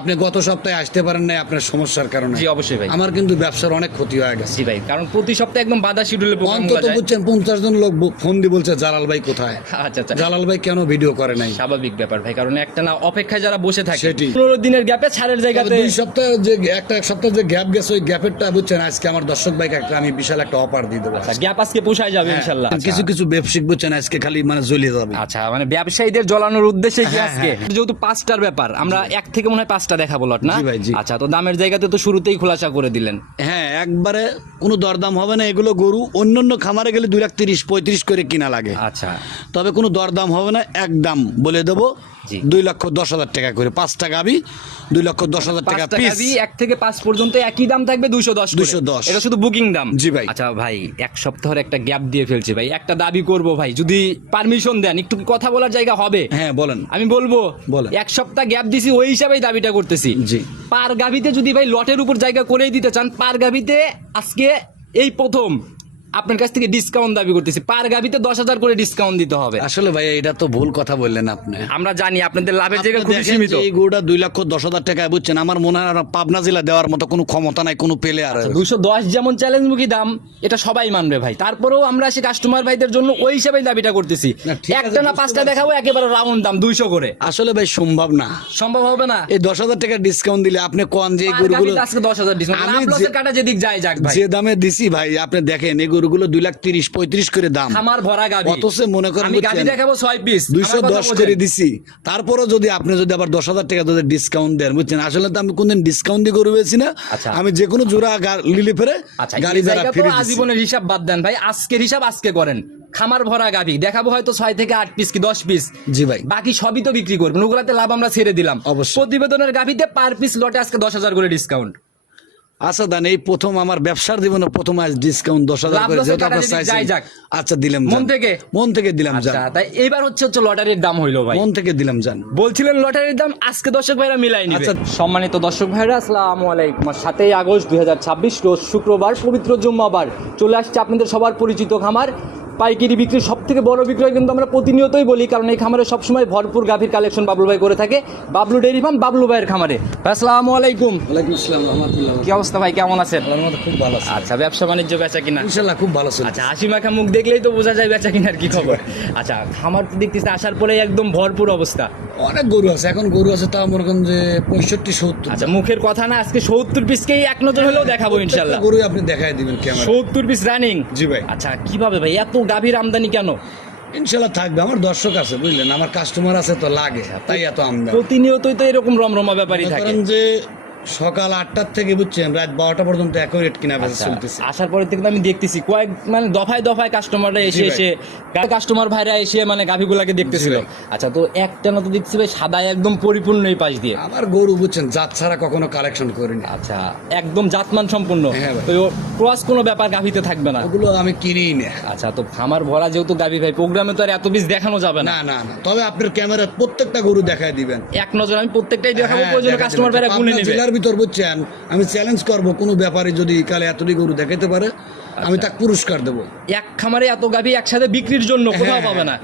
আপনি গত সপ্তাহে আসতে পারেন নাই আপনার সমস্যার কারণে। জি অবশ্যই ভাই, আমার কিন্তু ব্যবসার অনেক ক্ষতি হয়ে গেছে। জি ভাই, কারণ প্রতি সপ্তাহে একদম বাধা শিডিউলে প্রোগ্রামগুলো অন্তত যায়। বুঝছেন 50 জন লোক ফোন দিয়ে বলছে জালাল ভাই কোথায়, আচ্ছা আচ্ছা, জালাল ভাই কেন ভিডিও করে নাই। স্বাভাবিক ব্যাপার ভাই, কারণ একটা না অপেক্ষায় যারা বসে থাকে সেটি। 15 দিনের গ্যাপে ছাড়ের জায়গাতে 2 সপ্তাহ যে এক সপ্তাহ যে গ্যাপ গেছে ওই গ্যাপেরটা বুঝছেন আজকে আমার দর্শক ভাইকে একটা আমি বিশাল একটা অফার দিয়ে দেবো। গ্যাপ আজকে পোষায় যাবে ইনশাআল্লাহ। কিছু কিছু ব্যবসায়িক বুঝছেন আজকে খালি মানে জ্বলিয়ে যাবে। আচ্ছা, মানে ব্যবসায়ীদের জ্বলানোর উদ্দেশ্যে কি হ্যাঁ, আজকে যেহেতু 5টার ব্যাপার আমরা 1 থেকে মনে হয় 5টা দেখাবো লট না? জি ভাই, জি। আচ্ছা, তো দামের জায়গাতে তো শুরুতেই খোলাসা করে দিলেন। হ্যাঁ, একবারে কোনো দরদাম হবে না। এগুলো গরু অন্যান্য খামারে গেলে 2,30,35 করে কিনা লাগে। আচ্ছা, তবে কোনো দরদাম হবে না, একদম বলে দেবো জি। 2,10,000 টাকা করে। 5টা গাবি 2,10,000 টাকা 5টা পিস। গাভী 1 থেকে 5 পর্যন্ত একই দাম থাকবে 210 করে। 210 এটা শুধু বুকিং দাম। জি ভাই। আচ্ছা ভাই, এক সপ্তাহের একটা গ্যাপ দিয়ে ফেলছি ভাই, একটা দাবি করব ভাই, যদি পারমিশন দেন একটু কি কথা বলার জায়গা হবে? হ্যাঁ বলেন। আমি বলবো বলেন। এক সপ্তাহ গ্যাপ দিছি ওই হিসাবেই দাবিটা করতেছি। জি। পার গাভিতে যদি ভাই লটের উপর জায়গা করেই দিতে চান, পার গাভিতে আজকে এই প্রথম আপনার কাছ থেকে ডিসকাউন্ট দাবি করতেছি। পার গাভিতে 10,000 করে ডিসকাউন্ট দিতে হবে। আসলে ভাই এটা তো ভুল কথা বললেন আপনি। আমরা জানি আপনাদের লাভের জায়গা আপনি খুব দেখেন সীমিত। যে এই গরুটা 2,10,000 টাকায় বুঝছেন, আমার মনে হয় না পাবনা জেলা দেওয়ার মতো কোনো ক্ষমতা নাই কোনো পেলে। আর 210 যেমন চ্যালেঞ্জমুখী দাম, এটা সবাই মানবে ভাই, তারপরেও আমরা সে কাস্টমার ভাইদের জন্য ওই হিসাবে দাবিটা করতেছি। না, ঠিক আছে, একটা না বুঝতে 5টা পারছি। দেখাবো একেবারে রাউন্ড দাম 200 করে। আসলে ভাই সম্ভব না, সম্ভব হবে না। এই 10,000 টাকা ডিসকাউন্ট দিলে আপনি কোন যে এই পার গরুগুলো গাভিতে আজকে 10,000 ডিসকাউন্ট, আমি লাভ লসের কাটা যেদিক যায় যাক ভাই। যে দামে দিছি ভাই, আপনি দেখেন এই গরুগুলো 2,30,35 করে দাম। আমার ভরা গাভি, অথচ মনে করেন আমি গাভি দেখাবো 6 পিস 210 করে দিছি, তারপরও যদি আপনি যদি আবার 10,000 টাকা যদি ডিসকাউন্ট দেন বুঝছেন, আসলে তো আমি কোনদিন ডিসকাউন্ট দিয়ে গরু বেছি না। আচ্ছা। আমি যে কোনো জোড়া লিলে ফেরে আচ্ছা, গাড়ি এই দ্বারা জায়গা তো ফিরে দিছি। আজীবনের হিসাব বাদ দেন ভাই, আজকের হিসাব আজকে করেন। খামার ভরা গাভি দেখাবো হয়তো 6 থেকে 8 পিস কি 10 পিস। জি ভাই। বাকি সবই তো বিক্রি করবেন, ওগুলাতে লাভ আমরা ছেড়ে দিলাম। অবশ্যই। প্রতিবেদনের গাভিতে পার পিস লটে আজকে 10,000 করে ডিসকাউন্ট। আচ্ছা দেন, এই প্রথম আমার ব্যবসার জীবনে প্রথম আজ ডিসকাউন্ট 10,000 লাভ করে লসের যেটা কাটা আপনার যদি চাইছেন। যাই যাক। আচ্ছা দিলাম মন জান। থেকে? মন থেকে দিলাম আচ্ছা, জান। তাই এইবার হচ্ছে লটারির দাম হইলো ভাই। মন থেকে দিলাম জান। বলছিলেন লটারির দাম, আজকে দর্শক ভাইরা মিলাই নিবে। আচ্ছা। সম্মানিত দর্শক ভাইরা, আসসালামু আলাইকুম। 7ই আগস্ট 2026 রোজ শুক্রবার, পবিত্র জুম্মাবার, চলে আসছে আপনাদের সবার পরিচিত খামার পাইকারি বিক্রি সব থেকে বড় বিক্রয় কিন্তু আমরা প্রতিনিয়তই বলি, কারণ এই খামারে সবসময় ভরপুর গাভীর কালেকশন বাবলু ভাই করে থাকে। বাবলু ডেইরি ফার্ম, বাবলু ভাইয়ের খামারে। ভাই আসসালামু আলাইকুম। ওয়ালাইকুম আসসালাম রাহমাতুল্লাহ। কি অবস্থা ভাই, কেমন আছেন? আলহামদুলিল্লাহ খুব ভালো আছি। আচ্ছা, ব্যবসা বাণিজ্য বেচা কিনা? ইনশাআল্লাহ খুব ভালো চলছে। আচ্ছা, হাসি মাখা মুখ দেখলেই তো বোঝা যায় বেচা কিনার কি খবর। আচ্ছা, খামার তো দেখতেছি আসার পরে একদম ভরপুর অবস্থা। অনেক গরু আছে, এখন গরু আছে তা মনে করেন যে 65-70। আচ্ছা, মুখের কথা না, আজকে 70 পিসকেই এক নজর হলেও দেখাবো ইনশাল্লাহ। গরু আপনি দেখাই দিবেন ক্যামেরা। 70 piece running. জি ভাই। আচ্ছা, কিভাবে ভাই এত গাভীর আমদানি কেন? ইনশাআল্লাহ থাকবে, আমার দর্শক আছে বুঝলেন, আমার কাস্টমার আছে তো লাগে, তাই এত আমদানি। প্রতিনিয়তই তো এরকম রমরমা ব্যাপারই থাকে। কারণ যে সকাল 8টার থেকে বুঝছেন রাত 12টা পর্যন্ত একই রেট কিনা বেচা আচ্ছা, চলতেছে। আসার পরে থেকে তো আমি দেখতেছি কয়েক মানে দফায় দফায় কাস্টমাররা জি ভাই। এসে কাস্টমার ভাইরা এসে মানে গাভীগুলাকে দেখতেছিল। জি ভাই। আচ্ছা, তো একটা না তো দেখছি ভাই সাদা একদম পরিপূর্ণ এই পাশ দিয়ে। আমার গরু বুঝছেন জাত ছাড়া কখনো কালেকশন করিনি। আচ্ছা, একদম জাতমান সম্পূর্ণ। হ্যাঁ ভাই। তো ক্রস কোনো ব্যাপার গাভীতে থাকবে না। ওগুলো আমি কিনিই না। আচ্ছা, তো খামার ভরা যেহেতু গাভী ভাই, প্রোগ্রামে তো আর এত পিস দেখানো যাবে না। না না না, তবে আপনার ক্যামেরা প্রত্যেকটা গরু দেখাই দিবেন। এক নজর আমি প্রত্যেকটাই দেখাবো, হ্যাঁ, প্রয়োজনে দেখাই কাস্টমার দিবেন। ভাইরা গুনে পাবনা নেবে। জেলার ভিতর বুঝছেন আমি চ্যালেঞ্জ করব, কোনো ব্যাপারে যদি কালে এতটি গরু দেখাতে পারে আমি তাকে পুরস্কার দেবো। এক খামারে এত গাভী একসাথে বিক্রির জন্য কোথাও হ্যাঁ, পাবে না।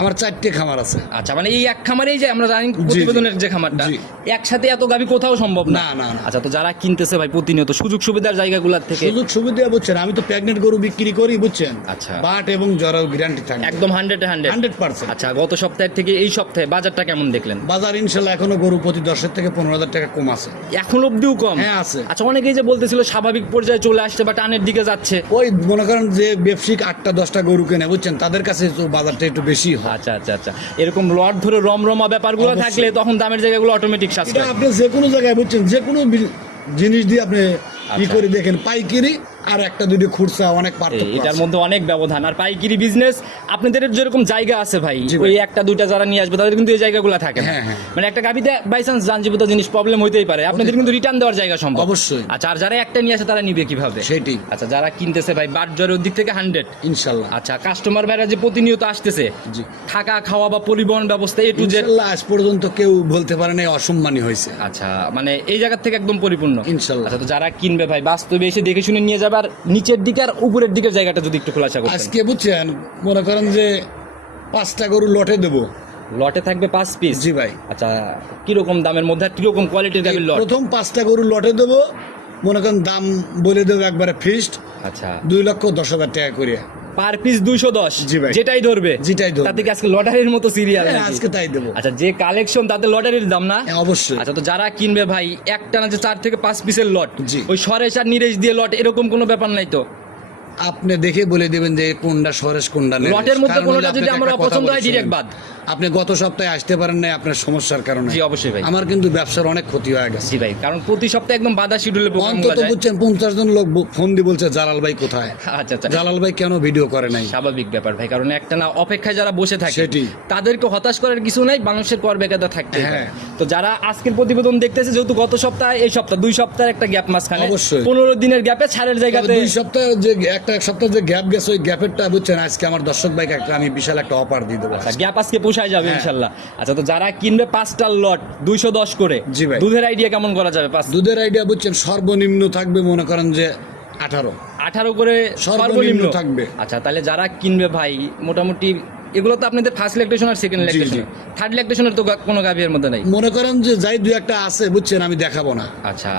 আমার 4টে খামার আছে। আচ্ছা, মানে এই এক খামারেই যে আমরা জানি প্রতিবেদনের যে খামারটা, জি। একসাথে এত গাভী কোথাও সম্ভব না। না, না, না। আচ্ছা, তো যারা কিনতেছে ভাই প্রতিনিয়ত সুযোগ সুবিধার জায়গাগুলোর থেকে সুযোগ সুবিধা বুঝছেন, আমি তো প্রেগনেন্ট গরু বিক্রি করি বুঝছেন। আচ্ছা। বাট এবং জ্বরের গ্যারান্টি থাকে একদম 100 100%। আচ্ছা, গত সপ্তাহের থেকে এই সপ্তাহে বাজারটা কেমন দেখলেন? বাজার ইনশাল্লাহ এখনো গরু প্রতি 10 থেকে 15,000 টাকা কম আছে। এখন অব্দিও কম? হ্যাঁ, আছে। আচ্ছা, অনেকেই যে বলতেছিল স্বাভাবিক পর্যায়ে চলে আসছে বা টানের দিকে যাচ্ছে। ওই মনে করেন যে ব্যবসায়িক 8টা-10টা গরু কেনে বুঝছেন, তাদের কাছে তো বাজারটা একটু বেশি হয়। আচ্ছা আচ্ছা আচ্ছা, এরকম লট ধরে রমরমা ব্যাপারগুলো অবশ্যই। থাকলে তখন দামের জায়গাগুলো অটোমেটিক এটা সাশ্রয়। আপনি যে কোনো জায়গায় বুঝছেন, যে কোনো জিনিস দিয়ে আপনি ই আচ্ছা। করে দেখেন, পাইকারি আর একটা দুটো খুচরা অনেক পার্থক্য এটার আছে। মধ্যে অনেক ব্যবধান। আর পাইকারি বিজনেস আপনাদের যেরকম জায়গা আছে ভাই, জি ভাই। ওই একটা দুইটা যারা নিয়ে আসবে তাদের কিন্তু এই জায়গাগুলো থাকে না। হ্যাঁ, হ্যাঁ। মানে একটা গাবিতে বাই চান্স যানজীবিত জিনিস প্রবলেম হইতেই পারে, আপনাদের কিন্তু রিটার্ন দেওয়ার জায়গা সম্ভব। অবশ্যই। আচ্ছা, আর যারা একটা নিয়ে আসে তারা নিবে কিভাবে? সেটি আচ্ছা, যারা কিনতেছে ভাই বাট জ্বরের দিক থেকে 100। ইনশাল্লাহ। আচ্ছা, কাস্টমার ভাইরা যে প্রতিনিয়ত আসতেছে, জি। থাকা খাওয়া বা পরিবহন ব্যবস্থা A to Z। ইনশাল্লাহ আজ পর্যন্ত কেউ বলতে পারে না অসম্মানী হয়েছে। আচ্ছা, মানে এই জায়গা থেকে একদম পরিপূর্ণ ইনশাল্লাহ। আচ্ছা, তো যারা কিনবে ভাই বাস্তবে এসে দেখে শুনে নিয়ে যাবে। আর নিচের দিকে আর উপরের দিকের জায়গাটা যদি একটু খোলাসা করতেন। আজকে বুঝছেন মনে করেন যে 5টা গরু লটে দেবো, লটে থাকবে 5 পিস। জি ভাই। আচ্ছা কিরকম দামের মধ্যে আর কিরকম কোয়ালিটির গাভীর লট? প্রথম 5টা গরু লটে দেবো, মনে করেন দাম বলে দেবো একবারে ফিক্সড আচ্ছা 2,10,000 টাকা করে। Per piece 210। জি ভাই। যেটাই ধরবে যেটাই ধরবে। তাতে কি আজকে লটারির মতো সিরিয়াল? হ্যাঁ, আজকে তাই দেবো। আচ্ছা যে কালেকশন তাতে লটারির দাম না? হ্যাঁ, অবশ্যই। আচ্ছা তো যারা কিনবে ভাই একটা না যে 4 থেকে 5 পিসের লট, জি। ওই সরেশ আর নিরেশ দিয়ে লট এরকম কোনো ব্যাপার নাই তো? আপনি দেখে বলে দিবেন যে কোনটা সরেশ কোনটা নেই। লটের মধ্যে কোনোটা যদি আমার অপছন্দ হয় ডিরেক্ট বাদ। আপনি গত সপ্তাহে আসতে পারেন না আপনার সমস্যার কারণে। জি অবশ্যই ভাই। আমার কিন্তু ব্যবসার অনেক ক্ষতি হয়ে গেছে। জি ভাই, কারণ প্রতি সপ্তাহে একদম বাধা শিডিউলে প্রোগ্রাম অন্তত করা যায়। বুঝছেন 50 জন লোক ফোন দিয়ে বলছে জালাল ভাই কোথায়, আচ্ছা আচ্ছা জালাল ভাই কেন ভিডিও করে নাই। স্বাভাবিক ব্যাপার ভাই, কারণ একটা না অপেক্ষায় যারা বসে থাকে সেটি। তাদেরকে হতাশ করার কিছু নাই, মানুষের কর বেকায়দা থাকতে। হ্যাঁ। তো যারা আজকের প্রতিবেদন দেখতেছে, যেহেতু গত সপ্তাহে এই সপ্তাহ 2 সপ্তাহের একটা গ্যাপ মাঝখানে, অবশ্যই। 15 দিনের গ্যাপে ছাড়ের জায়গাতে 2 সপ্তাহের যে একটা সপ্তাহ যে গ্যাপ গেছে ওই গ্যাপেরটা বুঝছেন আজকে আমার দর্শক ভাইকে একটা আমি বিশাল একটা অফার দিয়ে দেবো। গ্যাপ আজকে পোষায় যাবে হ্যাঁ। ইনশাল্লাহ। আচ্ছা তো যারা কিনবে 5টা লট 210 করে, জি ভাই। দুধের আইডিয়া কেমন করা যাবে? দুধের আইডিয়া বুঝছেন সর্বনিম্ন থাকবে মনে করেন যে 18 করে সর্বনিম্ন থাকবে। আচ্ছা তাহলে যারা কিনবে ভাই মোটামুটি এগুলো তো আপনাদের ফার্স্ট ল্যাকটেশন আর সেকেন্ড ল্যাকটেশন, থার্ড ল্যাকটেশনের তো কোনো গাভীর মধ্যে নাই। মনে করেন যে যাই 2-1টা আছে বুঝছেন আমি দেখাবো না। আচ্ছা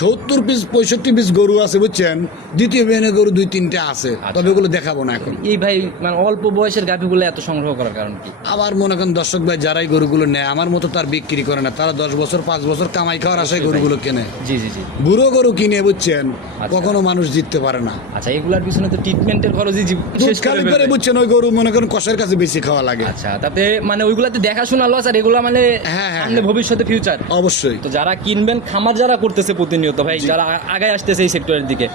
70 পিস 65 পিস গরু আছে বুঝছেন, দ্বিতীয় বিয়ানে গরু 2-3টা আছে, তবে ওগুলো দেখাবো না এখন। এই ভাই মানে অল্প বয়সের গাভীগুলো এত সংগ্রহ করার কারণ কি? আবার মনে করেন দর্শক ভাই যারাই গরুগুলো নেয় আমার মতো তার বিক্রি করে না, তারা 10 বছর 5 বছর কামাই খাওয়ার আশায় গরুগুলো কেনে। জি জি জি। বুড়ো গরু কিনে বুঝছেন কখনো মানুষ জিততে পারে না। আচ্ছা এগুলার পিছনে তো ট্রিটমেন্টের খরচই দুধ শেষ করে খালি করে ফেলবে। বুঝছেন ওই গরু মনে করেন কষের কাছে বেশি খাওয়া লাগে। আচ্ছা তাতে মানে ওইগুলাতে দেখাশোনা লস, আর এগুলা মানে হ্যাঁ, হ্যাঁ, সামনে ভবিষ্যতে ফিউচার। অবশ্যই। তো যারা কিনবেন খামার যারা করতেছে প্রতিনিয়ত ভাই, যারা আগায় আসতেছে এই সেক্টরের দিকে,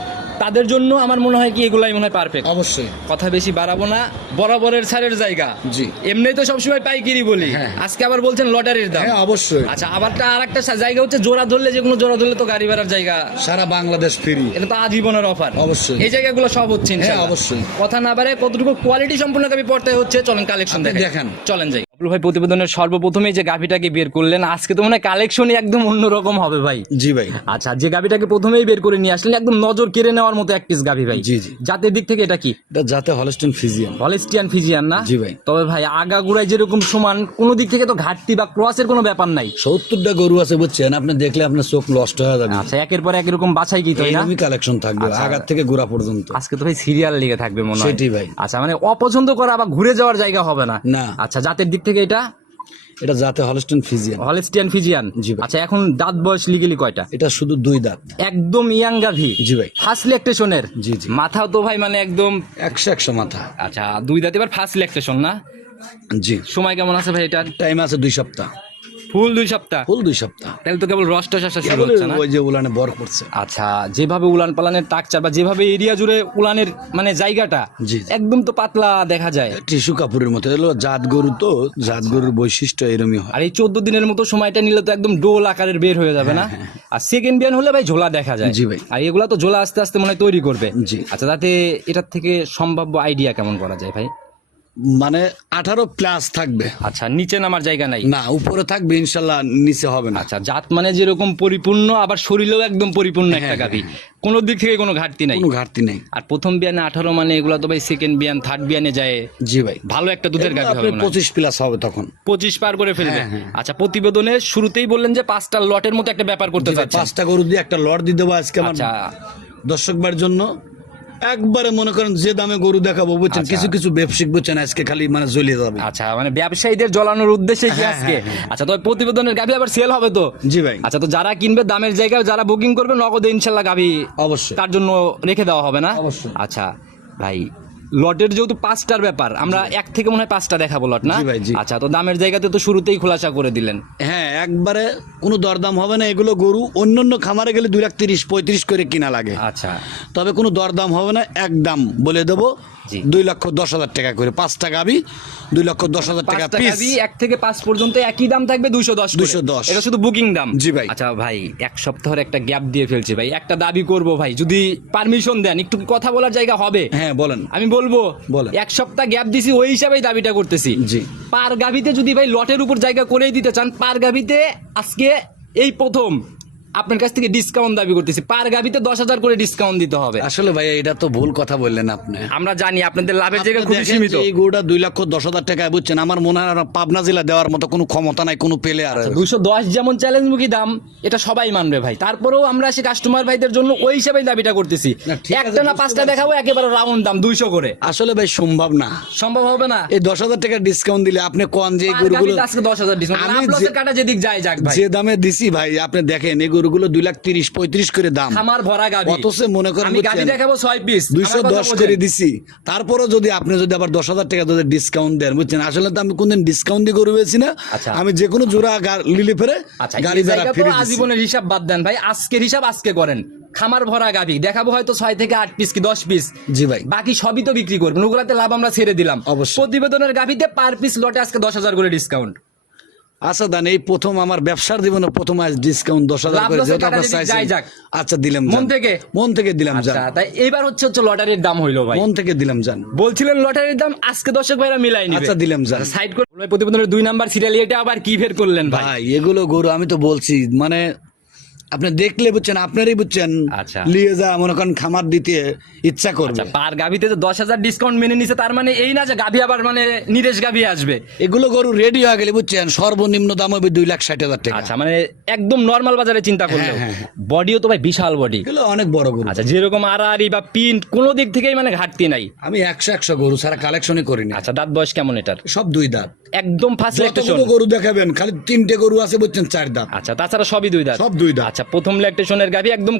তাদের জন্য আমার মনে হয় কি এগুলাই মনে হয় পারফেক্ট। অবশ্যই। কথা বেশি বাড়াবো না, বরাবরের ছাড়ের জায়গা। জি। এমনিই তো সবসময় পাইকারি বলি, হ্যাঁ। আজকে আবার বলছেন লটারির দাম। হ্যাঁ অবশ্যই। আচ্ছা আবারটা আর একটা জায়গা হচ্ছে জোড়া ধরলে, যে কোনো জোড়া ধরলে তো গাড়ি ভাড়ার জায়গা, সারা বাংলাদেশ ফ্রি। এটা তো আজীবনের অফার। অবশ্যই। এই জায়গাগুলো সব হচ্ছে ইনশাআল্লাহ। অবশ্যই। কথা না বাড়ে কতটুকু কোয়ালিটি সম্পূর্ণ গাভী পড়তে হচ্ছে, চলেন কালেকশন আপনি দেখেন। দেখান। চলেন যাই। আব্দুল ভাই প্রতিবেদনের সর্বপ্রথমেই যে গাভীটাকে বের করলেন, আজকে তো মনে হয় কালেকশনই একদম অন্যরকম হবে ভাই। জি ভাই। আচ্ছা যে গাভীটাকে প্রথমেই বের করে নিয়ে আসলেন, একদম নজর কেড়ে নেওয়ার মতো এক পিস গাভী ভাই। জি, জি। জাতের দিক থেকে এটা কি? এটা যাতে হলস্টেইন ফ্রিজিয়ান। হলিস্টিয়ান ফিজিয়ান না? জি ভাই। তবে ভাই আগাগুড়ায় যেরকম সমান, কোনো দিক থেকে তো ঘাটতি বা ক্রসের কোনো ব্যাপার নাই। 70টা গরু আছে বুঝছেন, আপনি দেখলে আপনার চোখ নষ্ট হয়ে যাবে। আচ্ছা একের পর এক এরকম বাছাই কি তাই না? এরকমই কালেকশন থাকবে আচ্ছা। আগার থেকে গোড়া পর্যন্ত। আজকে তো ভাই সিরিয়াল লিগে থাকবে মনে হয়। সেটাই ভাই। আচ্ছা মানে অপছন্দ করা বা ঘুরে যাওয়ার জায়গা হবে না। না। আচ্ছা জাতের দিক থেকে এটা এটা যাতে হলস্টেইন ফ্রিজিয়ান। Holstein Friesian. জি ভাই। আচ্ছা এখন দাঁত বয়স লিগেলি কয়টা? এটা শুধু 2 দাঁত। একদম ইয়াং গাভী। জি ভাই। ফার্স্ট ল্যাকটেশনের। জি, জি। মাথাও তো ভাই মানে একদম 100 মাথা। আচ্ছা 2 দাঁত, এবার ফার্স্ট ল্যাকটেশন না? জি। সময় কেমন আছে ভাই এটার? টাইম আছে 2 সপ্তাহ। ফুল 2 সপ্তাহ? ফুল 2 সপ্তাহ। তাহলে তো কেবল রস টস আসা শুরু হচ্ছে না? ওই যে উলানে বর করছে। আচ্ছা যেভাবে উলান পালানের টাকচার বা যেভাবে এরিয়া জুড়ে উলানের মানে জায়গাটা জি। একদম তো পাতলা দেখা যায়। টিস্যু কাপড়ের মতো এগুলো জাত গরু, তো জাত গরুর বৈশিষ্ট্য এরমই হয়। আর এই 14 দিনের মতো সময়টা নিলে তো একদম ডোল আকারের বের হয়ে যাবে না? আর সেকেন্ড বিয়ান হলে ভাই ঝোলা দেখা যায়। জি ভাই। আর এগুলা তো ঝোলা আস্তে আস্তে মনে হয় তৈরি করবে। জি। আচ্ছা তাতে এটার থেকে সম্ভাব্য আইডিয়া কেমন করা যায় ভাই? মানে 18 প্লাস থাকবে। আচ্ছা নিচে নামার জায়গা নাই? না উপরে থাকবে ইনশাল্লাহ, নিচে হবে না। আচ্ছা জাত মানে যেরকম পরিপূর্ণ, আবার শরীরেও একদম পরিপূর্ণ একটা গাভী, কোনো দিক থেকে কোনো ঘাটতি নাই। কোনো ঘাটতি নেই। আর প্রথম বিয়ানে 18 মানে এগুলা তো ভাই সেকেন্ড বিয়ান থার্ড বিয়ানে যায় জি ভাই। ভালো একটা দুধের গাভী হবে না? 25 প্লাস হবে তখন। 25 পার করে ফেলবে। হ্যাঁ, হ্যাঁ। আচ্ছা প্রতিবেদনের শুরুতেই বললেন যে 5টা লটের মতো একটা ব্যাপার করতে জি ভাই, চাচ্ছেন। 5টা গরু দিয়ে একটা লট দিয়ে দেবো আজকে আমার আচ্ছা দর্শকবার জন্য। একবারে মনে করেন যে দামে গরু দেখাবো বুঝছেন, আচ্ছা। কিছু কিছু ব্যবসায়িক বুঝছেন আজকে খালি মানে জ্বলিয়ে যাবে। আচ্ছা মানে ব্যবসায়ীদের জ্বলানোর উদ্দেশ্যে কি হ্যাঁ, আজকে? হ্যাঁ, আচ্ছা তবে প্রতিবেদনের গাভী আবার সেল হবে তো? জি ভাই। আচ্ছা তো যারা কিনবে দামের জায়গায়, যারা বুকিং করবে নগদে ইনশাল্লাহ গাভী অবশ্যই। তার জন্য রেখে দেওয়া হবে না? অবশ্যই। আচ্ছা ভাই লটের যেহেতু 5টার ব্যাপার, আমরা 1 থেকে মনে হয় 5টা দেখাবো লট না? জি ভাই, জি। আচ্ছা তো দামের জায়গাতে তো শুরুতেই খোলাসা করে দিলেন। হ্যাঁ একবারে কোনো দরদাম হবে না। এগুলো গরু অন্যান্য খামারে গেলে 2,30,35 করে কিনা লাগে। আচ্ছা তবে কোনো দরদাম হবে না, একদম বলে দেবো জি। 2,10,000 টাকা করে। 5টা গাবি 2,10,000 টাকা 5টা পিস। গাভী 1 থেকে 5 পর্যন্ত একই দাম থাকবে 210 করে। 210 এটা শুধু বুকিং দাম। জি ভাই। আচ্ছা ভাই 1 সপ্তাহের একটা গ্যাপ দিয়ে ফেলছি ভাই, একটা দাবি করব ভাই, যদি পারমিশন দেন একটু কথা বলার জায়গা হবে? হ্যাঁ বলেন। আমি বলবো বলেন। 1 সপ্তাহ গ্যাপ দিছি ওই হিসাবেই দাবিটা করতেছি। জি। পার গাভিতে যদি ভাই লটের উপর জায়গা করেই দিতে চান, পার গাভিতে আজকে এই প্রথম আপনার কাছ থেকে ডিসকাউন্ট দাবি করতেছি, পার গাভিতে 10,000 করে ডিসকাউন্ট দিতে হবে। আসলে ভাই এটা তো ভুল কথা বললেন আপনি। আমরা জানি আপনাদের লাভের জায়গা আপনি খুবই দেখেন সীমিত। যে এই গরুটা 2,10,000 টাকায় বুঝছেন, আমার মনে হয় না পাবনা জেলা দেওয়ার মতো কোনো ক্ষমতা নাই কোনো পেলে আর 210 যেমন চ্যালেঞ্জমুখী দাম, এটা সবাই মানবে ভাই, তারপরেও আমরা সে কাস্টমার ভাইদের জন্য ওই হিসাবেই দাবিটা করতেছি। না, ঠিক আছে, একটা না বুঝতে 5টা দেখাবো একেবারে রাউন্ড দাম 200 করে। আসলে ভাই সম্ভব না, সম্ভব হবে না। এই 10,000 টাকা ডিসকাউন্ট দিলে আপনি কোন যে এই পার গরুগুলো গাভিতে আজকে 10,000 ডিসকাউন্ট, আমি লাভ যে- লসের কাটা যেদিক যায় যাক ভাই। যে দামে দিছি ভাই, আপনি দেখেন এই গরুগুলো 2,30,35 করে দাম, খামার ভরা গাভি, অথচ মনে করেন আমি গাভি বুঝছেন, দেখাবো 6 পিস 210 করে দিছি, তারপরে যদি আপনি যদি আবার 10,000 টাকা যদি ডিসকাউন্ট দেন বুঝছেন, আসলে তো আমি কোনদিন ডিসকাউন্ট দিয়ে গরু বেছি না। আচ্ছা। আমি যে কোনো জোড়া লিলে ফেরে আচ্ছা, গাড়ি এই দ্বারা জায়গা তো ফিরে দিছি। আজীবনের হিসাব বাদ দেন ভাই, আজকের হিসাব আজকে করেন। খামার ভরা গাভি দেখাবো হয়তো 6 থেকে 8 পিস কি 10 পিস, জি ভাই, বাকি সবই তো বিক্রি করবেন, ওগুলাতে লাভ আমরা ছেড়ে দিলাম। অবশ্যই। প্রতিবেদনের গাভিতে পার পিস লটে আজকে 10,000 করে ডিসকাউন্ট। আচ্ছা দান, এই প্রথম আমার ব্যবসার জীবনে প্রথম আজ ডিসকাউন্ট 10,000 লাভ করে লসের যেহেতু টাকা আপনার যদি চাইছেন। যাই যাক। আচ্ছা দিলাম মন জান। থেকে? মন থেকে দিলাম জান, আচ্ছা, তাই এইবার হচ্ছে লটারির দাম হইলো ভাই, মন থেকে দিলাম জান। বলছিলেন লটারির দাম, আজকে দর্শক ভাইরা মিলাই নিবে। আচ্ছা দিলাম জান। সাইড করে প্রতিবেদনের 2 নাম্বার সিরিয়াল, এটা আবার কি বের করলেন ভাই? ভাই এগুলো গরু আমি তো বলছি মানে আপনি দেখলে বুঝছেন, আপনারই বুঝছেন আচ্ছা। নিয়ে যা মনে করেন খামার দিতে ইচ্ছা করবে। আচ্ছা, পার গাভিতে যে 10,000 ডিসকাউন্ট মেনে নিছে, তার মানে এই না যে গাভি আবার মানে নিরেশ গাভি আসবে। এগুলো গরু রেডি হয়ে গেলে বুঝছেন সর্বনিম্ন দাম হবে 2,60,000 টাকা। আচ্ছা, মানে একদম নরমাল বাজারে চিন্তা করলে হ্যাঁ, হ্যাঁ। বডিও তো ভাই বিশাল বডি। এগুলো অনেক বড় গরু। আচ্ছা, যেরকম আড়াআড়ি বা পিন্ট কোনো দিক থেকেই মানে ঘাটতি নাই। আমি 100 গরু সারা কালেকশনই করিনি। আচ্ছা, দাঁত বয়স কেমন এটার? সব 2 দাঁত। একদম ফার্স্ট ল্যাকটেশন। যতগুলো গরু দেখাবেন খালি 3টে গরু আছে বুঝছেন 4 দাঁত। আচ্ছা, তাছাড়া সবই 2 দাঁত। সব 2 দাঁত। আচ্ছা, প্রথম ল্যাকটেশনের গাভি, একদম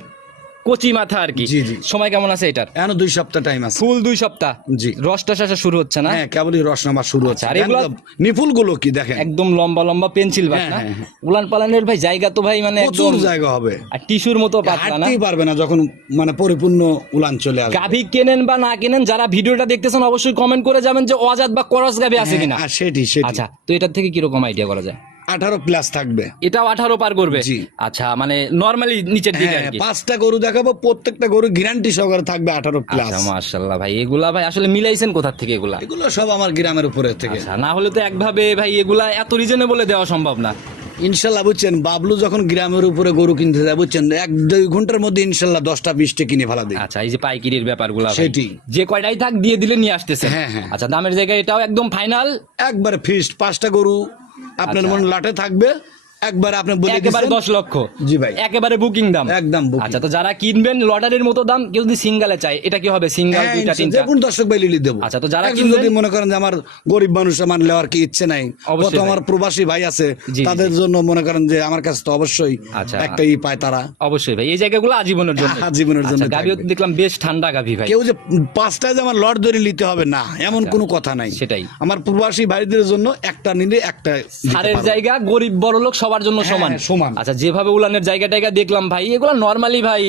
কচি মাথা আর কি। জি, জি। সময় কেমন আছে এটার? এখনো 2 সপ্তাহ টাইম আছে। ফুল 2 সপ্তাহ। জি। রসটা শেষে শুরু হচ্ছে না? হ্যাঁ, কেবলই রস নামা শুরু হচ্ছে। আচ্ছা, আর এগুলো- নিফুল গুলো কি দেখেন, একদম লম্বা লম্বা পেন্সিল বাট না? হ্যাঁ, হ্যাঁ, উলান পালানের ভাই জায়গা তো ভাই মানে প্রচুর একদম জায়গা হবে। আর টিস্যুর মতো পাতলা না? হাঁটতেই পারবে না যখন মানে পরিপূর্ণ উলান চলে আসবে। গাভি কেনেন বা না কেনেন, যারা ভিডিওটা দেখতেছেন অবশ্যই কমেন্ট করে যাবেন যে অজাত বা করস গাভি আছে কিনা। হ্যাঁ, সেটি আচ্ছা, তো এটার থেকে কিরকম আইডিয়া করা যায়? 18 প্লাস থাকবে। এটাও 18 পার করবে? জি। আচ্ছা, মানে নরমালি নিচের দিকে আর হ্যাঁ, কি। 5টা গরু দেখাবো, প্রত্যেকটা গরু গ্যারান্টি সহকারে থাকবে 18 প্লাস। আচ্ছা, মাশাআল্লাহ ভাই, এগুলা ভাই আসলে মিলাইছেন কোথা থেকে এগুলা? এগুলো সব আমার গ্রামের উপরে থেকে। আচ্ছা, না হলে তো একভাবে ভাই এগুলা এত রিজনেবলে দেওয়া সম্ভব না। ইনশাল্লাহ বুঝছেন, বাবলু যখন গ্রামের উপরে গরু কিনতে যায় বুঝছেন 1-2 ঘন্টার মধ্যে ইনশাল্লাহ 10টা 20টা কিনে ফেলা দেয়। আচ্ছা, এই যে পাইকিরির ব্যাপারগুলা ভাই, সেটি। যে কয়টাই থাক দিয়ে দিলে নিয়ে আসতেছে। হ্যাঁ, হ্যাঁ। আচ্ছা, দামের জায়গায় এটাও একদম ফাইনাল। একবারে ফিক্সড 5টা গরু আপনার আচ্ছা। মন লাটে থাকবে, একবার আপনি বলে একেবারে দিবেন 10 লক্ষ। জি ভাই। একেবারে বুকিং দাম। একদম booking। আচ্ছা, তো যারা কিনবেন লটারির মতো দাম, কেউ যদি সিঙ্গেলে চায়, এটা কি হবে? সিঙ্গেল হ্যাঁ, দুইটা যে তিনটা? কোন দর্শক ভাই লিলি দেবো। আচ্ছা, তো যারা একজন কিনবেন- যদি মনে করেন যে আমার গরিব মানুষ আমার নেওয়ার কি ইচ্ছে নাই, অবশ্যই কত ভাই। আমার প্রবাসী ভাই আছে জি, জি, তাদের জন্য মনে করেন যে আমার কাছে তো অবশ্যই আচ্ছা। একটা পায় তারা। অবশ্যই ভাই, এই জায়গাগুলো আজীবনের জন্য। আজীবনের জন্য আচ্ছা, গাভিও থাকবে। দেখলাম বেশ ঠান্ডা গাভি ভাই। কেউ যে 5টায় যে আমার লট ধরে নিতে হবে না এমন কোনো কথা নাই। সেটাই। আমার প্রবাসী ভাইদের জন্য একটা নিলে একটা দিতে সারের পারবো। জায়গা গরিব বড় লোক সবার জন্য সমান। হ্যাঁ, সমান। আচ্ছা, যেভাবে উলানের জায়গা টায়গা দেখলাম ভাই, এগুলো নরমালি ভাই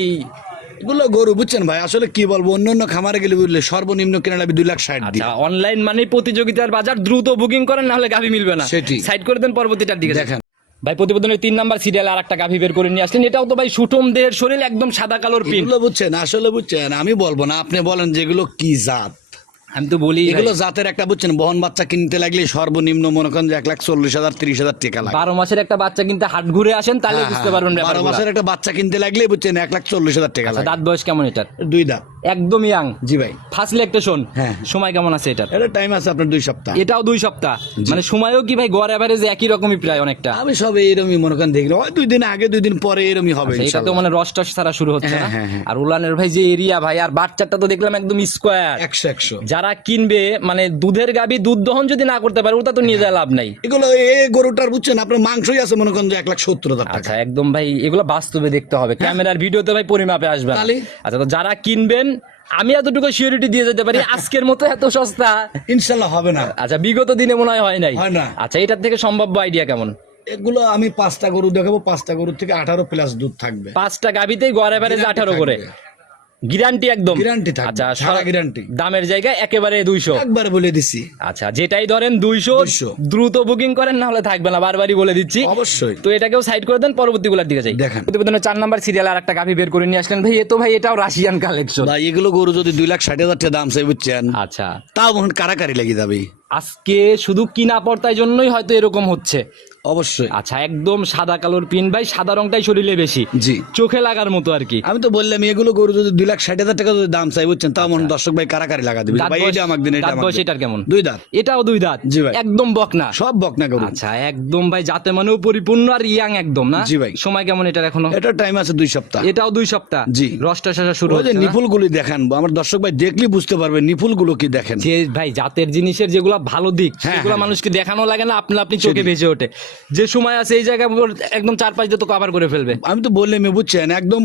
এগুলো গরু বুঝছেন ভাই, আসলে কি বলবো, অন্য খামারে গেলে বুঝলে সর্বনিম্ন কেনা লাগবে 2,60,000 দিয়ে। আচ্ছা, অনলাইন মানে প্রতিযোগিতার বাজার, দ্রুত বুকিং করেন, না হলে গাভি মিলবে না। সেটি। সাইড করে দেন, পরবর্তীটার দিকে দেখেন। ভাই প্রতিবেদনের 3 নাম্বার সিরিয়াল আর একটা গাভি বের করে নিয়ে আসলেন। এটাও তো ভাই সুঠম দেহের শরীর, একদম সাদা কালোর পিন। এগুলো বুঝছেন, আসলে বুঝছেন আমি বলবো না, আপনি বলেন যেগুলো কি জাত। আমি তো বলি এগুলো জাতের একটা বুঝছেন, বহন বাচ্চা কিনতে লাগলে সর্বনিম্ন মনে করেন যে 1,40,000 30,000 টাকা লাগে। 12 মাসের একটা বাচ্চা কিনতে হাট ঘুরে আসেন, তাহলে হ্যাঁ, বুঝতে হ্যাঁ, পারবেন 12 ব্যাপারগুলো। মাসের একটা বাচ্চা কিনতে লাগলে বুঝছেন 1,40,000 টাকা আচ্ছা, লাগে। দাঁত বয়স কেমন এটার? 2 দাঁত। একদম ইয়াং। জি ভাই। First lactation. হ্যাঁ। সময় কেমন আছে এটার? এটা টাইম আছে আপনার 2 সপ্তাহ। এটাও 2 সপ্তাহ। মানে সময়ও কি ভাই গড় এভারেজ একই রকমই প্রায় অনেকটা? আমি সব এইরকমই মনে করেন দেখলাম, 2 দিন আগে 2 দিন পরে এরকমই হবে আচ্ছা, এটা তো ইনশাআল্লাহ। মানে রস টস ছাড়া শুরু হচ্ছে না? হ্যাঁ, হ্যাঁ, হ্যাঁ। আর উলানের ভাই যে এরিয়া ভাই, আর বাচ্চাটা তো দেখলাম একদম স্কোয়ার। 100 যারা কিনবে মানে দুধের গাবি দুধ দহন যদি না করতে পারে, ওটা তো নিয়ে যায় লাভ নাই। এগুলো এই গরুটার বুঝছেন আপনার মাংসই আছে মনে করেন যে 1,70,000 টাকা। আচ্ছা, একদম ভাই এগুলো বাস্তবে দেখতে হবে, ক্যামেরার ভিডিওতে ভাই পরিমাপে আসবে না। তাহলে? আচ্ছা, তো যারা কিনবেন, আমি এতটুকু সিওরিটি দিয়ে যেতে পারি, আজকের মতো এত সস্তা ইনশাআল্লাহ হবে না। আচ্ছা বিগত দিনে মনে হয় নাই। হয় না। আচ্ছা, এটার থেকে সম্ভাব্য আইডিয়া কেমন? এগুলো আমি 5টা গরু দেখাবো, 5টা গরুর থেকে 18 প্লাস দুধ থাকবে। 5টা গাবিতেই গড় এভারেজ 18 করে গ্যারান্টি একদম। গ্যারান্টি থাকবে, আচ্ছা, সারা গ্যারান্টি। দামের জায়গায় একেবারে 200। একবার বলে দিছি। আচ্ছা, যেটাই ধরেন 200, 200 দ্রুত বুকিং করেন, না হলে থাকবে না, বারবারই বলে দিচ্ছি। অবশ্যই। তো এটাকেও সাইড করে দেন, পরবর্তীগুলোর দিকে যাই। দেখেন। প্রতিবেদনের 4 নাম্বার সিরিয়াল আর একটা গাভি বের করে নিয়ে আসলেন ভাই। তো ভাই এটাও রাশিয়ান কালেকশন। ভাই এগুলো গরু যদি 2,60,000 টাকা দাম চাই বুঝছেন, আচ্ছা, তাও মনে কারাকারি লেগে যাবে। আজকে শুধু কিনা পড়তার জন্যই হয়তো এরকম হচ্ছে। অবশ্যই। আচ্ছা একদম সাদা কালোর পিন ভাই, সাদা রংটাই শরীরে বেশি, জি। চোখে লাগার মতো আর কি। আমি তো বললাম এগুলো গরু যদি 2,60,000 টাকা যদি দাম চাই বুঝছেন, তাও মনে দর্শক ভাই কারাকারি লাগা দিবে, দাঁত ভাই বয়স- এটা আমাকে দিন, এটা দাঁত আমাকে বয়স দিন। এটার কেমন? 2 দাঁত, এটাও 2 দাঁত, জি ভাই। একদম বকনা, সব বকনা গরু। আচ্ছা একদম ভাই জাতে মানেও পরিপূর্ণ আর ইয়াং একদম না? জি ভাই। সময় কেমন এটার এখনো? এটা টাইম আছে 2 সপ্তাহ। এটাও 2 সপ্তাহ। জি। রসটা শাসা শুরু ওই যে হচ্ছে না? নিপুল গুলি দেখেন, আমার দর্শক ভাই দেখলে বুঝতে পারবে নিপুল গুলো কি দেখেন। যে ভাই জাতের জিনিসের যেগুলো ভালো দিক হ্যাঁ, সেগুলো হ্যাঁ। মানুষকে দেখানো লাগে না, আপনি চোখে সেটাই। ভেসে ওঠে। যে সময় আছে এই জায়গা একদম 4-5 দিয়ে তো কভার করে ফেলবে। আমি তো বললাম বুঝছেন একদম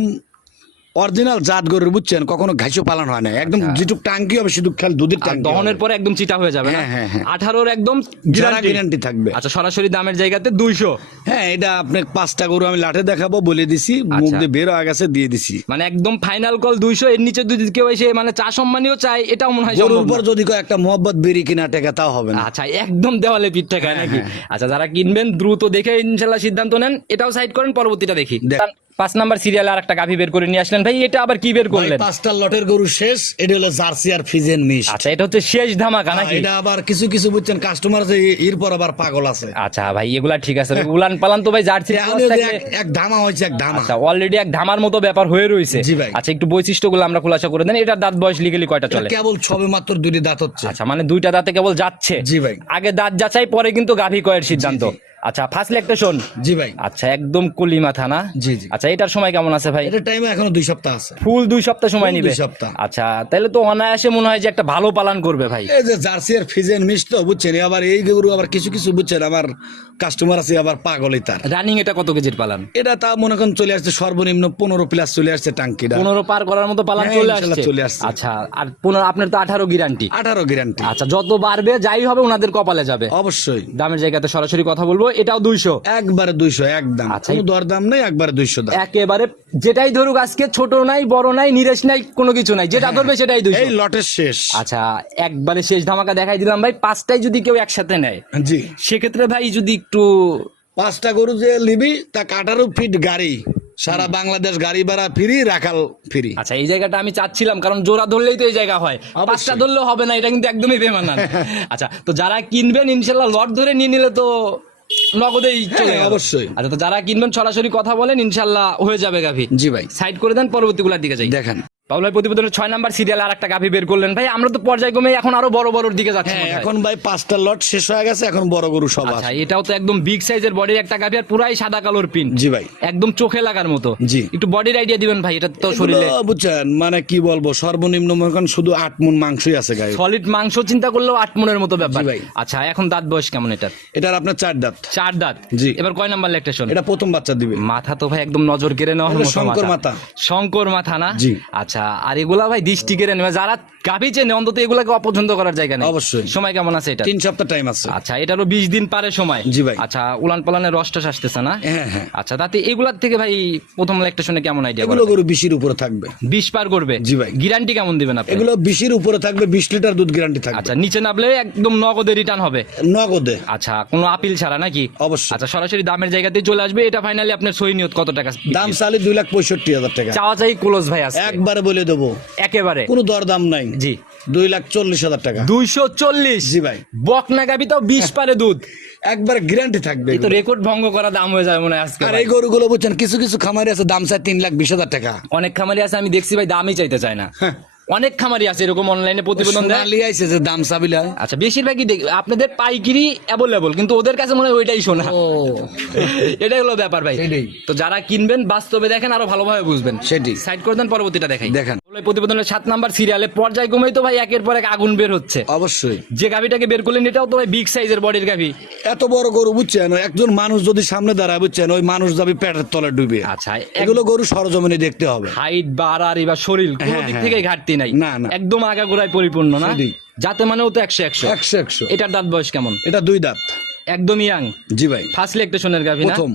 অরিজিনাল জাত গরুর বুঝছেন, কখনো ঘাইছো পালন হয় না, একদম যেটুক টাঙ্কি হবে শুধু খালি দুধের আর টাঙ্কি দহনের হবে। পরে একদম চিটা হয়ে যাবে না? হ্যাঁ, হ্যাঁ, হ্যাঁ। 18-র একদম গ্যারান্টি গ্যারান্টি থাকবে। আচ্ছা সরাসরি দামের জায়গাতে 200। হ্যাঁ, এটা আপনি 5টা গরু আমি লাঠে দেখাবো বলে দিছি, মুখ দিয়ে বের হয়ে গেছে দিয়ে দিছি। মানে একদম ফাইনাল কল 200, এর নিচে যদি কেউ এসে মানে চা সম্মানীয় চাই, এটাও মনে হয় গরুর সম্ভব উপর না। যদি একটা মোহব্বত বেরি কিনা টাকা তাও হবে না। আচ্ছা একদম দেওয়ালে পিঠ ঠেকায় নাকি? আচ্ছা যারা কিনবেন দ্রুত দেখে ইনশাল্লাহ সিদ্ধান্ত নেন। এটাও সাইড করেন, পরবর্তীটা দেখি। দেখ। 5 নাম্বার সিরিয়ালে আর একটা গাভী বের করে নিয়ে আসলেন ভাই, এটা আবার কি বের ভাই, করলেন? 5টা লটের গরু শেষ, এটা হলো জার্সি আর ফিজেন মিশ। আচ্ছা এটা হচ্ছে শেষ ধামাকা নাকি? এটা আবার কিছু কিছু বুঝছেন কাস্টমার আছে এরপর আবার পাগল আছে। আচ্ছা ভাই এগুলা ঠিক আছে, উলান পালান তো ভাই জার্সি এখন এই যে এক ধামা হয়েছে, এক ধামা। আচ্ছা অলরেডি এক ধামার মতো ব্যাপার হয়ে রয়েছে। জি ভাই। আচ্ছা একটু বৈশিষ্ট্যগুলো আমরা খোলাসা করে দেন। এটার দাঁত বয়স লিগেলি কয়টা চলে? কেবল ছবে মাত্র 2টি দাঁত হচ্ছে। আচ্ছা মানে 2টা দাঁতে কেবল যাচ্ছে। জি ভাই। আগে দাঁত যাচাই পরে কিন্তু গাভী কয়ের সিদ্ধান্ত। আচ্ছা ফার্স্ট ল্যাকটেশন। জি ভাই। আচ্ছা একদম কলি মাথা না? জি, জি। আচ্ছা এটার সময় কেমন আছে ভাই? এটা টাইমে এখনো 2 সপ্তাহ আছে। ফুল 2 সপ্তাহ সময় ফুল নিবে? 2 সপ্তাহ। আচ্ছা তাহলে তো অনায়াসে মনে হয় যে একটা ভালো পালন করবে ভাই। এই যে জার্সি আর ফিজেন মিশ তো বুঝছেন, আবার এই গরু আবার কিছু কিছু বুঝছেন আমার কাস্টমার আছে আবার পাগলই তার। রানিং এটা কত কেজির পালন? এটা তা মনে করেন চলে আসছে সর্বনিম্ন 15 প্লাস চলে আসছে টাঙ্কিটা। 15 পার করার মতো পালন হ্যাঁ, চলে ইনশাল্লাহ আসছে। চলে আসছে। আচ্ছা আর 15 আপনার তো 18 গ্যারান্টি। 18 গ্যারান্টি। আচ্ছা যত বাড়বে যাই হবে ওনাদের কপালে যাবে। অবশ্যই। দামের জায়গাতে সরাসরি কথা বলবো, এটাও 200। একবারে 200 একদম, আচ্ছা, কোনো দরদাম নেই, একবারে 200 দাম। একেবারে যেটাই ধরুক আজকে, ছোট নাই বড় নাই নিরেশ নাই কোনো কিছু নাই, যেটা ধরবে সেটাই 200। এই লটের শেষ। আচ্ছা একবারে শেষ ধামাকা দেখাই দিলাম ভাই। 5টাই যদি কেউ একসাথে নেয় জি। সেক্ষেত্রে ভাই যদি একটু 5টা গরু যে লিবি তা 18 ফিট গাড়ি, সারা বাংলাদেশ গাড়ি ভাড়া ফ্রি, রাখাল ফ্রি। আচ্ছা এই জায়গাটা আমি চাচ্ছিলাম, কারণ জোড়া ধরলেই তো এই জায়গা হয়, 5টা ধরলেও হবে না, এটা কিন্তু একদমই বেমানান। আচ্ছা তো যারা কিনবেন ইনশাল্লাহ লট ধরে নিয়ে নিলে তো নগদেই চলে গেল। অবশ্যই। আচ্ছা তো যারা কিনবেন সরাসরি কথা বলেন, ইনশাল্লাহ হয়ে যাবে গাভী। জি ভাই। সাইড করে দেন, পরবর্তীগুলোর দিকে যাই। দেখেন পাউল ভাই প্রতিবেদনের 6 নাম্বার সিরিয়াল আর একটা গাভী বের করলেন ভাই। আমরা তো পর্যায়ক্রমে এখন আরো বড় বড়র দিকে যাচ্ছি হ্যাঁ, মনে হয়। এখন ভাই 5টা লট শেষ হয়ে গেছে, এখন বড় গরু সব আচ্ছা আছে। এটাও তো একদম বিগ সাইজের বডির একটা গাভী, আর পুরাই সাদা কালোর পিন। জি ভাই। একদম চোখে লাগার মতো। জি। একটু বডির আইডিয়া দিবেন ভাই, এটা তো শরীরে এগুলো বুঝছেন মানে কি বলবো, সর্বনিম্ন মনে করেন শুধু 8 মণ মাংসই আছে গায়ে। সলিড মাংস চিন্তা করলেও 8 মনের মতো ব্যাপার। জি ভাই। আচ্ছা এখন দাঁত বয়স কেমন এটার? এটার আপনার 4 দাঁত। 4 দাঁত। জি। এবার কয় নাম্বার ল্যাকটেশন? এটা প্রথম বাচ্চা দিবে। মাথা তো ভাই একদম নজর কেড়ে নেওয়ার এটা মতো শঙ্কর মাথা। শঙ্কর মাথা না? জি। আচ্ছা আর এগুলা ভাই দৃষ্টি কেড়ে নেবে, যারা গাভী চেনে অন্তত এগুলাকে অপছন্দ করার জায়গা নেই। অবশ্যই। সময় কেমন আছে এটা? 3 সপ্তাহ টাইম আছে। আচ্ছা এটারও 20 দিন পারে সময়। জি ভাই। আচ্ছা উলান পালানের রসটা আসতেছে না? হ্যাঁ, হ্যাঁ। আচ্ছা তাতে এগুলার থেকে ভাই প্রথম ল্যাকটেশনে কেমন আইডিয়া? এগুলো গরু 20-এর উপরে থাকবে। 20 পার করবে? জি ভাই। গ্যারান্টি কেমন দিবেন আপনি? এগুলো 20-এর উপরে থাকবে, 20 লিটার দুধ গ্যারান্টি থাকবে। আচ্ছা নিচে নামলে একদম নগদে রিটার্ন হবে? নগদে। আচ্ছা কোনো আপিল ছাড়া নাকি? অবশ্যই। আচ্ছা সরাসরি দামের জায়গাতেই চলে আসবে। এটা ফাইনালি আপনার সই নিয়ত কত টাকা? দাম চালি 2,65,000 টাকা। চাওয়া চাই ক্লোজ ভাই আছে একবারে বলে দেবো, একেবারে কোনো দরদাম নাই। জি। 2,40,000 টাকা। 240? জি ভাই। বকনা গাবি তাও 20 পারে দুধ। একবারে গ্যারান্টি থাকবে। এই তো রেকর্ড ভঙ্গ করা দাম হয়ে যাবে মনে হয় আজকে আর ভাই। এই গরুগুলো বুঝছেন কিছু কিছু খামারি আছে দাম চায় 3,20,000 টাকা। অনেক খামারি আছে আমি দেখছি ভাই দামই চাইতে চায় না। অনেক খামারি আছে এরকম অনলাইনে প্রতিবেদন দেয়। সোনালি আইছে যে দাম চাবিলা। আচ্ছা বেশিরভাগই আপনাদের পাইকারি অ্যাভেলেবল, কিন্তু ওদের কাছে মনে হয় ওইটাই শোনা। এটাই হলো ব্যাপার ভাই। সেটাই। তো যারা কিনবেন বাস্তবে দেখেন আরো ভালোভাবে বুঝবেন। সেটাই। সাইড করে দেন, পরবর্তীটা দেখাই। দেখেন। প্রতিবেদনের 7 নাম্বার সিরিয়ালে পর্যায়ক্রমেই তো ভাই একের পর এক আগুন বের হচ্ছে। অবশ্যই। যে গাভিটাকে বের করলেন এটাও তো ভাই বিগ সাইজের বডির গাভি। এত বড় গরু বুঝছেন, একজন মানুষ যদি সামনে দাঁড়ায় বুঝছেন, ওই মানুষ যাবে পেটের তলে ডুবে। আচ্ছা এগুলো গরু সরজমিনে দেখতে হবে। হাইট বাড়ারি বা শরীর কোনো হ্যাঁ, দিক হ্যাঁ। থেকে ঘাটতি নাই। না, না। একদম আগাগোড়ায় পরিপূর্ণ না? সেটাই। যাতে মানেও তো 100-100। 100-100। এটার দাঁত বয়স কেমন? এটা 2 দাঁত। একদম ইয়াং। জি ভাই। ফার্স্ট ল্যাকটেশনের গাভি না? প্রথম।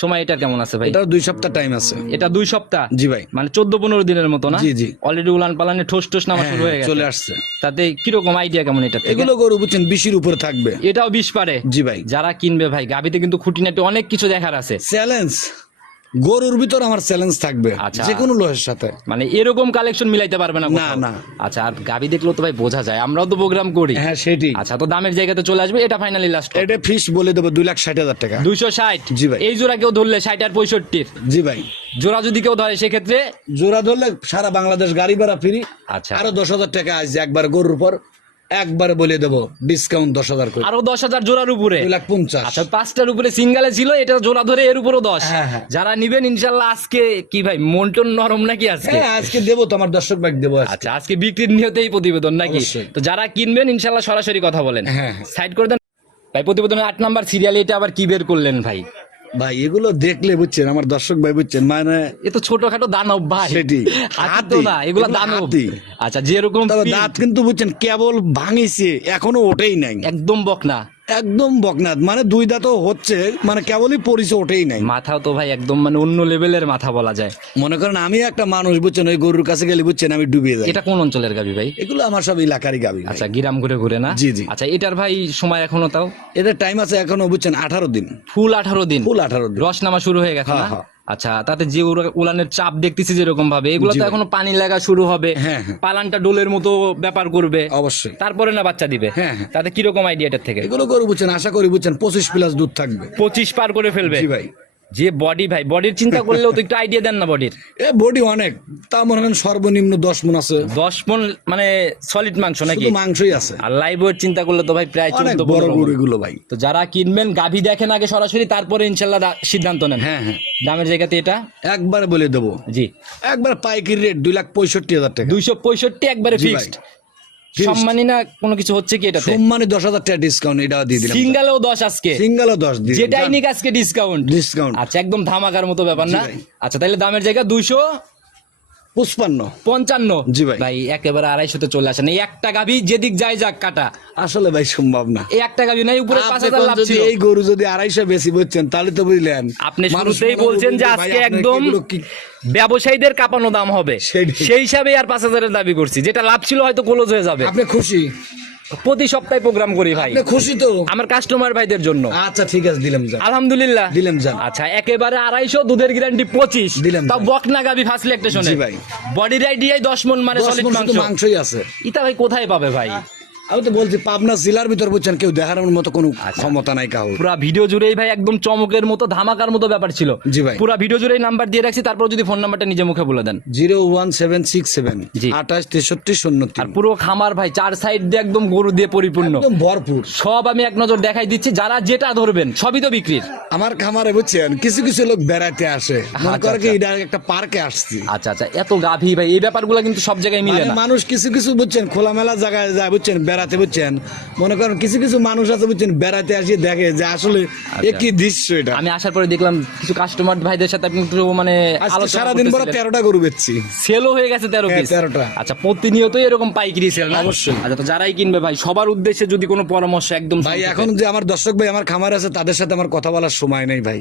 সময় এটার কেমন আছে ভাই? এটার 2 সপ্তাহ টাইম আছে। এটা 2 সপ্তাহ? জি ভাই। মানে 14-15 দিনের মতো না? জি, জি। অলরেডি উলান পালানে ঠোস ঠোস নামা শুরু হয়ে গেছে। চলে আসছে। তাতে কিরকম আইডিয়া কেমন এটা থেকে? এগুলো গরু বুঝছেন 20-এর উপরে থাকবে। এটাও 20 পারে? জি ভাই। যারা কিনবে ভাই গাভিতে কিন্তু খুঁটিনাটি অনেক কিছু দেখার আছে। চ্যালেঞ্জ গরুর ভিতর আমার চ্যালেঞ্জ থাকবে আচ্ছা। যে কোনো লোহের সাথে। মানে এরকম কালেকশন মিলাইতে পারবে না না, কোথাও? না। আচ্ছা, আর গাবি দেখলেও তো ভাই বোঝা যায়, আমরাও তো প্রোগ্রাম করি। হ্যাঁ সেটি। আচ্ছা, তো দামের জায়গাতে চলে আসবে, এটা ফাইনালি লাস্ট এটা ফিস বলে দেবো 2,60,000 টাকা। 260। জি ভাই। এই জোড়া কেউ ধরলে 60 আর 65 জি ভাই, জোড়া যদি কেউ ধরে সেক্ষেত্রে জোড়া ধরলে সারা বাংলাদেশ গাড়ি ভাড়া ফ্রি। আচ্ছা, আরো 10,000 টাকা আসছে একবার গরুর উপর, একবারে বলে দেবো ডিসকাউন্ট 10,000 করে, আরো 10,000 জোড়ার উপরে। 2,50,000। আচ্ছা, 5টার উপরে সিঙ্গেলে ছিল, এটা জোড়া ধরে এর উপরও 10। হ্যাঁ, হ্যাঁ। যারা নিবেন ইনশাল্লাহ আজকে কি ভাই মন টন নরম নাকি আজকে? হ্যাঁ আজকে দেবো তো, আমার দর্শক ভাই দেবো আজকে। আচ্ছা, আজকে বিক্রির নিয়তেই প্রতিবেদন নাকি? অবশ্যই। তো যারা কিনবেন ইনশাল্লাহ সরাসরি কথা বলেন। হ্যাঁ, হ্যাঁ। সাইড করে দেন ভাই। প্রতিবেদনের 8 নাম্বার সিরিয়ালে এটা আবার কি বের করলেন ভাই? ভাই এগুলো দেখলে বুঝছেন আমার দর্শক ভাই বুঝছেন, মানে এ তো ছোটখাটো দানব ভাই, সেটি। হাতি তো না, এগুলো এগুলো দানব। হাতি। আচ্ছা, যেরকম তবে পিন, দাঁত কিন্তু বুঝছেন কেবল ভাঙিছে, এখনো ওঠেই নাই, একদম বকনা। একদম বকনাথ, মানে 2 দাঁতও হচ্ছে, মানে কেবলই পরিচয় ওঠেই নাই। মাথাও তো ভাই একদম মানে অন্য লেভেলের মাথা বলা যায়। মনে করেন আমি একটা মানুষ বুঝছেন, ওই গরুর কাছে গেলে বুঝছেন আমি ডুবিয়ে যাই। এটা কোন অঞ্চলের গাবি ভাই? এগুলো আমার সব এলাকারই গাবি ভাই। আচ্ছা, গিরাম ঘুরে ঘুরে না? জি, জি। আচ্ছা, এটার ভাই সময় এখনো তাও এদের টাইম আছে এখনো বুঝছেন 18 দিন, ফুল 18 দিন। ফুল 18 দিন। রস নামা শুরু হয়ে গেছে হ্যাঁ, না? হ্যাঁ। আচ্ছা, তাতে যে উলানের চাপ দেখতেছি যেরকম ভাবে, এগুলো জি তো ভাই। এখনো পানি লাগা শুরু হবে, হ্যাঁ, হ্যাঁ। পালানটা ডোলের মতো ব্যাপার করবে, অবশ্যই। তারপরে না বাচ্চা দিবে। হ্যাঁ, হ্যাঁ। তাতে কিরকম আইডিয়াটার থেকে? এগুলো গরু বুঝছেন আশা করি বুঝছেন 25 প্লাস দুধ থাকবে। 25 পার করে ফেলবে? জি ভাই। যে বডি ভাই, বডির চিন্তা করলেও তো একটু আইডিয়া দেন না বডির। এ বডি অনেক, তা মনে করেন সর্বনিম্ন 10 মণ আছে, 10 মণ মানে সলিড মাংস নাকি? শুধু মাংসই আছে। আর লাইভ ওয়েট চিন্তা করলে তো ভাই প্রায় অনেক 14 বড় 15 গরু মণ। এগুলো ভাই। তো যারা কিনবেন গাভী দেখেন আগে সরাসরি, তারপরে ইনশাল্লাহ সিদ্ধান্ত নেন। হ্যাঁ, হ্যাঁ। দামের জায়গাতে এটা একবার বলে দেবো, জি একবার পাইকারি রেট 2,65,000 টাকা। 265 একবারে জি ভাই। ফিক্সড। Fixed। সম্মানী না কোনো কিছু হচ্ছে কি এটাতে? সম্মানে 10,000 টাকা ডিসকাউন্ট, এটা দিয়ে দিলাম। সিঙ্গেলেও 10 আজকে, সিঙ্গেলও 10 দিয়ে যেটাই নিক আজকে ডিসকাউন্ট। ডিসকাউন্ট আচ্ছা, একদম ধামাকার মতো ব্যাপার না? জি ভাই। আচ্ছা, তাহলে দামের জায়গা 55। 255। জি ভাই। ভাই একেবারে 250 তে চলে আসেন। এই একটা গাভী যেদিক যায় যাক কাটা, আসলে ভাই সম্ভব না। এই একটা গাভী নাই উপরে আপনি 5,000 লাভ যদি ছিল। এই গরু যদি 250 বেশি বুঝছেন তাহলে তো বুঝলেন। আপনি মানুষ শুরুতেই মনে বলছেন যে করবে ভাই, আজকে আপনার একদম এগুলো কি- ব্যবসায়ীদের কাঁপানো দাম হবে, সেটাই। সেই হিসাবে আর 5,000 এর দাবি করছি। যেটা লাভ ছিল হয়তো ক্লোজ হয়ে যাবে। আপনি খুশি? প্রতি সপ্তাহে প্রোগ্রাম করি ভাই, আপনি খুশি তো? আমার কাস্টমার ভাইদের জন্য। আচ্ছা ঠিক আছে, দিলাম যান। আলহামদুলিল্লাহ দিলাম যান। আচ্ছা, একেবারে 250, দুধের গ্যারান্টি 25। দিলাম তাও যান। বকনা গাভী ফার্স্ট ল্যাকটেশনে। জি ভাই। বডির আইডিয়ায় 10 মণ মানে 10 সলিড মণ শুধু মাংস। মাংসই আছে। ইটা ভাই কোথায় পাবে ভাই? আমি তো বলছি পাবনা জেলার ভিতর বুঝছেন কেউ দেখানোর মতো কোনো ক্ষমতা নাই কাউ। পুরা ভিডিও জুড়েই ভাই একদম চমকের মতো ধামাকার মতো ব্যাপার ছিল। জি ভাই। পুরা ভিডিও জুড়েই নাম্বার দিয়ে রাখছি, তারপর যদি ফোন নাম্বারটা নিজে মুখে বলে দেন। 01767 জি। 28 63 আর 03। পুরো খামার ভাই 4 সাইড দিয়ে একদম গরু দিয়ে পরিপূর্ণ। একদম ভরপুর। সব আমি এক নজর দেখাই দিচ্ছি, যারা যেটা ধরবেন সবই তো বিক্রির। আমার খামারে বুঝছেন কিছু কিছু লোক বেড়াতে আসে, মনে আচ্ছা, করে কি আচ্ছা। এটা একটা পার্কে আসছি। আচ্ছা আচ্ছা, এত গাভী ভাই, এই ব্যাপারগুলো কিন্তু সব জায়গায় মিলে মানে না। মানুষ কিছু কিছু বুঝছেন খোলামেলা জায়গায় যায় বুঝছেন বেড়াতে বুঝছেন, মনে করেন কিছু কিছু মানুষ আছে বুঝছেন বেড়াতে আসি দেখে যে আসলে এ কি দৃশ্য এটা। আমি আসার পরে দেখলাম কিছু কাস্টমার ভাইদের সাথে আপনি একটু মানে আজকে সারাদিন বড় 13টা গরু বেচছি। সেলও হয়ে গেছে 13 হ্যাঁ, পিস। 13টা। আচ্ছা, প্রতিনিয়তই এরকম পাইকারি সেল না? অবশ্যই। আচ্ছা, তো যারাই কিনবে ভাই সবার উদ্দেশ্যে যদি কোনো পরামর্শ একদম ভাই সংক্ষেপে। এখন যে আমার দর্শক ভাই আমার খামার আছে তাদের সাথে আমার কথা বলার সময় নেই ভাই।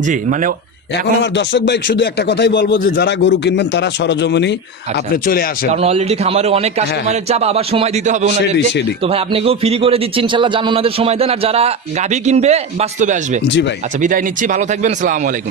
জি মানে এখন আমার দর্শক ভাই শুধু একটা কথাই বলবো যে যারা গরু কিনবেন তারা সরজমিনি আপনি চলে আসেন। কারণ অলরেডি খামারে অনেক কাস্টমারের চাপ, আবার সময় দিতে হবে ওনাদেরকে। সেটি। তো ভাই আপনাকেও ফ্রি করে দিচ্ছি ইনশাআল্লাহ, জান ওনাদের সময় দেন। আর যারা গাভী কিনবে বাস্তবে আসবে। জি ভাই। আচ্ছা, বিদায় নিচ্ছি, ভালো থাকবেন, আসসালামু আলাইকুম।